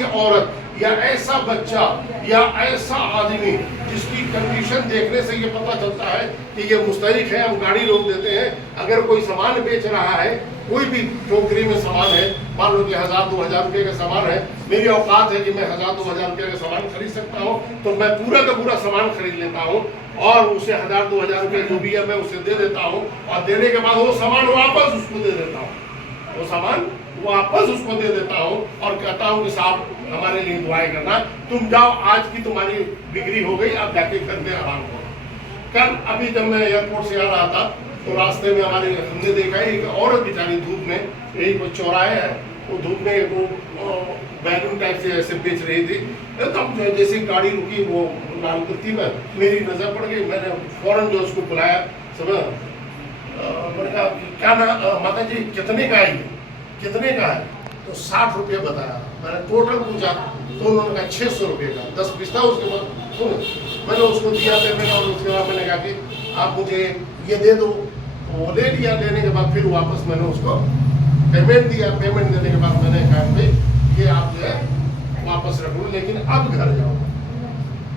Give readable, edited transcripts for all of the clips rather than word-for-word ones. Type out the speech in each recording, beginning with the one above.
ऐसी औरत या ऐसा बच्चा या ऐसा आदमी जिसकी कंडीशन देखने से ये पता चलता है कि ये मुस्तहिक है, हम गाड़ी रोक देते हैं। अगर कोई सामान बेच रहा है, कोई भी टोकरी में सामान है, मान लो कि 1000-2000 रुपये का सामान है, मेरी औकात है कि मैं 1000-2000 रुपये का सामान खरीद सकता हूँ, तो मैं पूरा का पूरा सामान खरीद लेता हूँ और उसे 1000-2000 रुपये जो भी है मैं उसे दे देता हूँ, और देने के बाद वो सामान वापस उसको दे देता हूँ, वो सामान वापस उसको दे देता हूँ और कहता हूँ कि साहब हमारे लिए दुआएं करना, तुम जाओ, आज की तुम्हारी बिक्री हो गई, अब जाके घर में आराम करो। कल अभी जब मैं एयरपोर्ट से आ रहा था तो रास्ते में हमने देखा एक औरत बेचारी धूप में, यही कोई चौराहे है, वो धूप में वो बैलून टाइप से ऐसे बेच रही थी। एकदम जैसे गाड़ी रुकी वो लाल बत्ती में मेरी नजर पड़ गई, मैंने फौरन जो उसको बुलाया, समझ मैंने कहा क्या ना माता जी कितने का है, कितने का है? तो 60 रुपये बताया। मैंने टोटल पूछा तो उन्होंने कहा 600 रुपये का, 10 पीस था। उसके बाद सुन मैंने उसको दिया पेमेंट और उसके बाद मैंने कहा कि आप मुझे ये दे दो, वो ले लिया। लेने के बाद फिर वापस मैंने उसको पेमेंट दिया। पेमेंट देने के बाद मैंने कहा भाई ये आप जो है वापस रख लो, लेकिन अब घर जाओ,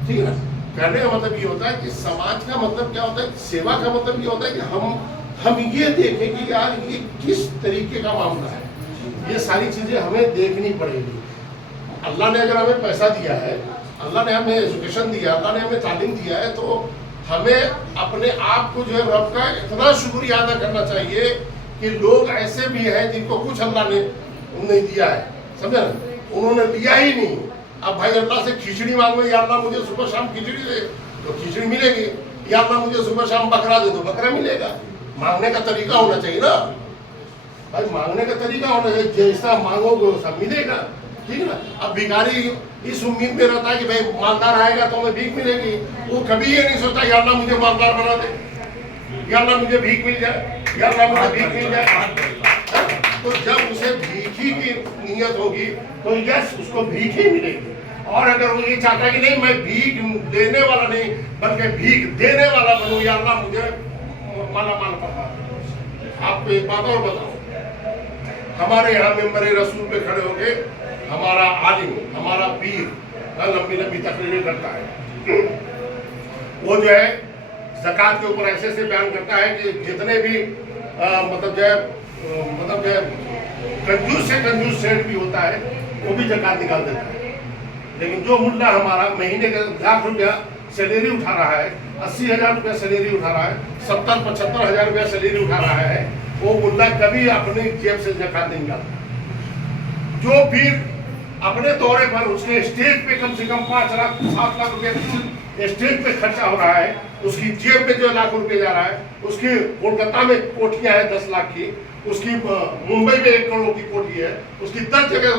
ठीक है ना। कहने का मतलब ये होता है कि समाज का मतलब क्या होता है, सेवा का मतलब ये होता है कि हम ये देखें कि यार ये किस तरीके का मामला है, ये सारी चीजें हमें देखनी पड़ेगी। अल्लाह ने अगर हमें पैसा दिया है, अल्लाह ने हमें एजुकेशन दिया, अल्लाह ने हमें तालीम दिया है, तो हमें अपने आप को जो है रब का इतना शुक्रिया अदा करना चाहिए कि लोग ऐसे भी हैं जिनको कुछ अल्लाह ने नहीं दिया है, समझे ना, उन्होंने दिया ही नहीं। अब भाई अल्लाह से खिचड़ी मांगो, या अल्लाह मुझे सुबह शाम खिचड़ी दे तो खिचड़ी मिलेगी, या अल्लाह मुझे सुबह शाम बकरा दे तो बकरा मिलेगा। मांगने का तरीका होना चाहिए ना भाई, मांगने का तरीका होना चाहिए, जैसा मांगोगे वैसा मिलेगा, ठीक है ना। अब भिखारी इस उम्मीद में रहता है कि भाई मालदार आएगा तो हमें भीख मिलेगी, वो कभी ये नहीं सोचता या अल्लाह मुझे मालदार बना दे, या अल्लाह मुझे भीख मिल जाए, या अल्लाह मुझे भीख मिल जाए। तो जब उसे भीख ही की नीयत होगी तो यस उसको भीख ही मिलेगी। और अगर वो ये चाहता है कि नहीं मैं भीख देने वाला नहीं बल्कि भीख देने वाला बनूं, या अल्लाह मुझे माला माल पड़ा। आपको एक बात और बताओ, हमारे यहाँ मेंबर रसूल पे खड़े होके हमारा आलिम, हमारा पीर लंबी लंबी तकरीरें करता है। वो जो है ज़कात के ऊपर ऐसे से बयान करता है कि जितने भी मतलब जो है कंजूस से कंजूस सेठ भी होता है वो भी ज़कात निकाल देता है। लेकिन जो मुल्ला हमारा महीने का 1 लाख रुपया सैलरी उठा रहा है, 80,000 रुपया सैलरी उठा रहा है, 70-75 हज़ार रुपया सैलरी उठा रहा है, वो मुल्ला कभी अपनी जेब से ज़कात नहीं निकालता। जो फिर अपने दौरे पर उसके स्टेज पे कम से कम 5 लाख 7 लाख रुपया स्टेज पे खर्चा हो रहा है, उसकी जेब में 2 लाख रुपये जा रहा है, उसकी कोलकाता में कोठियाँ हैं 10 लाख की, उसकी मुंबई में 1 करोड़ की कोठी है, उसकी 10 जगह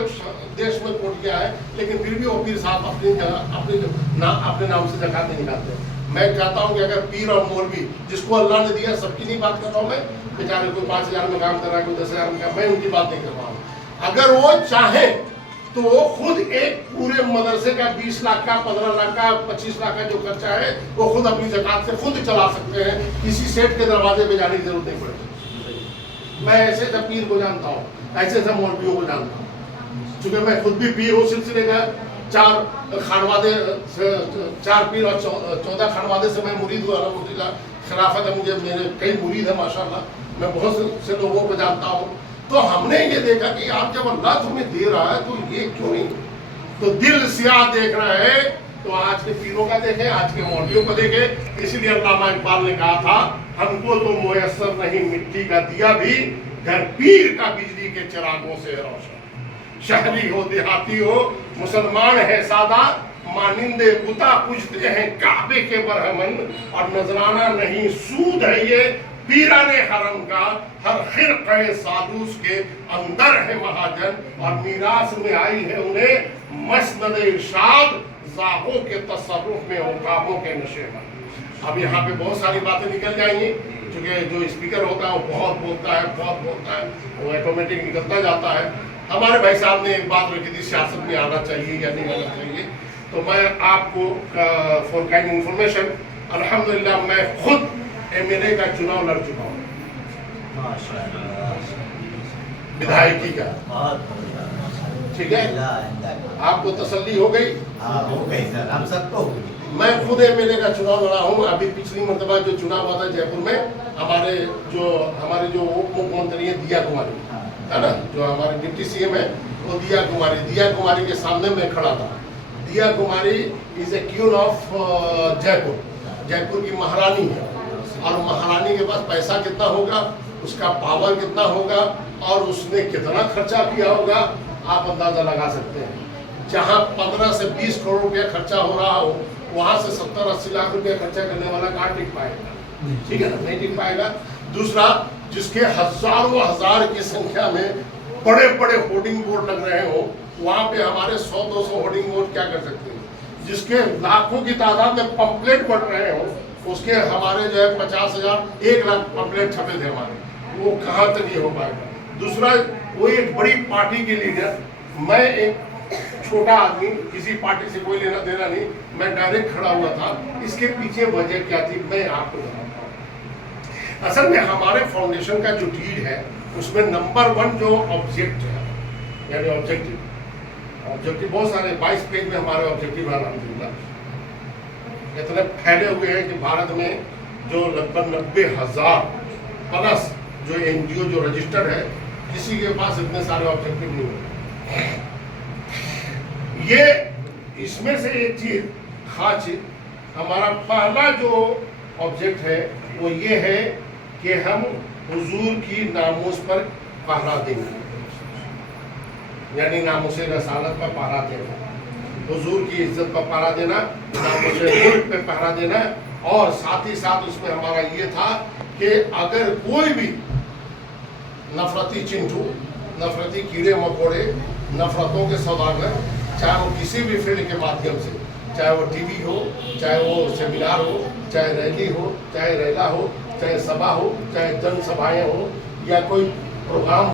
देश में कोठियाँ हैं, लेकिन फिर भी वो पीर साहब अपने नाम से ज़कात नहीं निकालते। मैं कहता हूँ कि अगर पीर और मौलवी जिसको अल्लाह ने दिया, सबकी नहीं बात कर रहा हूँ मैं, बेचारे कोई 5,000 में काम कर रहा है, कोई 10,000 में काम, मैं उनकी बात नहीं कर रहा हूँ। अगर वो चाहे तो वो खुद एक पूरे मदरसे का 20 लाख का 15 लाख का 25 लाख का जो खर्चा है वो खुद अपनी ज़कात से खुद चला सकते हैं, किसी सेठ के दरवाजे पे जाने की जरूरत नहीं पड़ेगी। मैं ऐसे सब पीर को जानता हूँ, ऐसे सब मौलवियों को जानता हूँ, चूंकि मैं खुद भी पीर हूँ। सिलसिले का 4 खानवादे 4 पीर और 14 खानवादे से मैं मुरीद हूँ। अल्हम्दुलिल्लाह खिलाफत है, मुझे मेरे कई मुरीद है माशाल्लाह, मैं बहुत से लोगों को जानता हूँ। तो हमने ये देखा कि आप जब अल्लाह तुम्हें दे रहा है तो ये क्यों नहीं, तो दिल सियाह देख रहा है तो आज के पीरों का देखें, आज के मौलवियों को देखें। इसलिए अल्लामा इकबाल ने कहा था, हमको तो मुयस्सर नहीं मिट्टी का दिया भी, घर पीर का बिजली के चिरागों से रोशन। शहरी हो देहाती हो मुसलमान है सादा, मानिंदे बुता पूजते हैं काबे के बरहमन, और नजराना नहीं सूद है ये पीराने हरम का, हर खिरक़े सादूस के अंदर है महाजन, और मीरास में आई है उन्हें मसनद इरशाद, ज़ाहों के तसर्रुफ में औकाबों के नशे में। अब यहाँ पे बहुत सारी बातें निकल जाएंगी, क्योंकि जो स्पीकर होता है वो बहुत बोलता है, वो ऑटोमेटिक निकलता जाता है। हमारे भाई साहब ने एक बात रखी थी, सियासत में आना चाहिए या नहीं आना चाहिए, तो मैं आपको फॉर काइंड इंफॉर्मेशन, अल्हम्दुलिल्लाह मैं खुद MLA का चुनाव लड़ चुका हूँ, विधायकी का, ठीक है, आपको तसल्ली हो गई? हाँ हो गई सर, हम सबको हो गई। मैं खुद एमएलए का चुनाव लड़ा हूँ। अभी पिछली मरतबा जो चुनाव हुआ था जयपुर में, हमारे जो उप मुख्यमंत्री है दिया कुमारी है ना, जो हमारे डिप्टी सीएम है वो दिया कुमारी के सामने मैं खड़ा था। Diya Kumari is a queen of Jaipur की महारानी है, और महारानी के पास पैसा कितना होगा, उसका पावर कितना होगा, और उसने कितना खर्चा किया होगा, आप अंदाजा लगा सकते हैं। जहां 15 से 20 करोड़ रुपया खर्चा हो रहा हो, वहां से 70-80 लाख रुपया खर्चा करने वाला कहाँ टिक पाएगा? ठीक है ना, नहीं टिक पाएगा। दूसरा, जिसके हजारों हजार की संख्या में बड़े बड़े होर्डिंग बोर्ड लग रहे हो, वहां पे हमारे 100-200 होर्डिंग बोर्ड क्या कर सकते हैं? जिसके लाखों की तादाद में पंपलेट बढ़ रहे हो, उसके हमारे जो है 50,000 1 लाख पंपलेट छपे थे हमारे, वो कहाँ तक ये हो पाएगा? दूसरा, वो एक बड़ी पार्टी के लीडर, मैं एक छोटा आदमी, किसी पार्टी से कोई लेना देना नहीं, मैं डायरेक्ट खड़ा हुआ था। इसके पीछे वजह क्या थी, मैं आपको बताता हूँ। असल में हमारे फाउंडेशन का जो डीड है, उसमें नंबर 1 जो ऑब्जेक्ट है, यानी ऑब्जेक्टिव बहुत सारे 22 पेज में हमारे ऑब्जेक्टिव है। अलहमदुलिल्लाह इतने फैले हुए हैं कि भारत में जो लगभग 90,000 प्लस जो एनजीओ जो रजिस्टर्ड है, किसी के पास इतने सारे ऑब्जेक्टिव नहीं होते। ये इसमें से एक चीज, खास चीज, हमारा पहला जो ऑब्जेक्ट है वो ये है कि हम हुजूर की नामूस पर पहरा देंगे, यानी नामूस रसालत पर पहरा देना, हुजूर की इज्जत पर पहरा देना, नामूस मुल्क पे पहरा देना। और साथ ही साथ उसमें हमारा ये था कि अगर कोई भी नफरती चिंटू, नफरती कीड़े मकोड़े, नफरतों के सौदागर, चाहे वो किसी भी फील्ड के माध्यम से, चाहे वो टीवी हो, चाहे वो सेमिनार हो, चाहे रैली हो, चाहे रैला हो, चाहे सभा हो, चाहे जनसभाएं हो, या कोई प्रोग्राम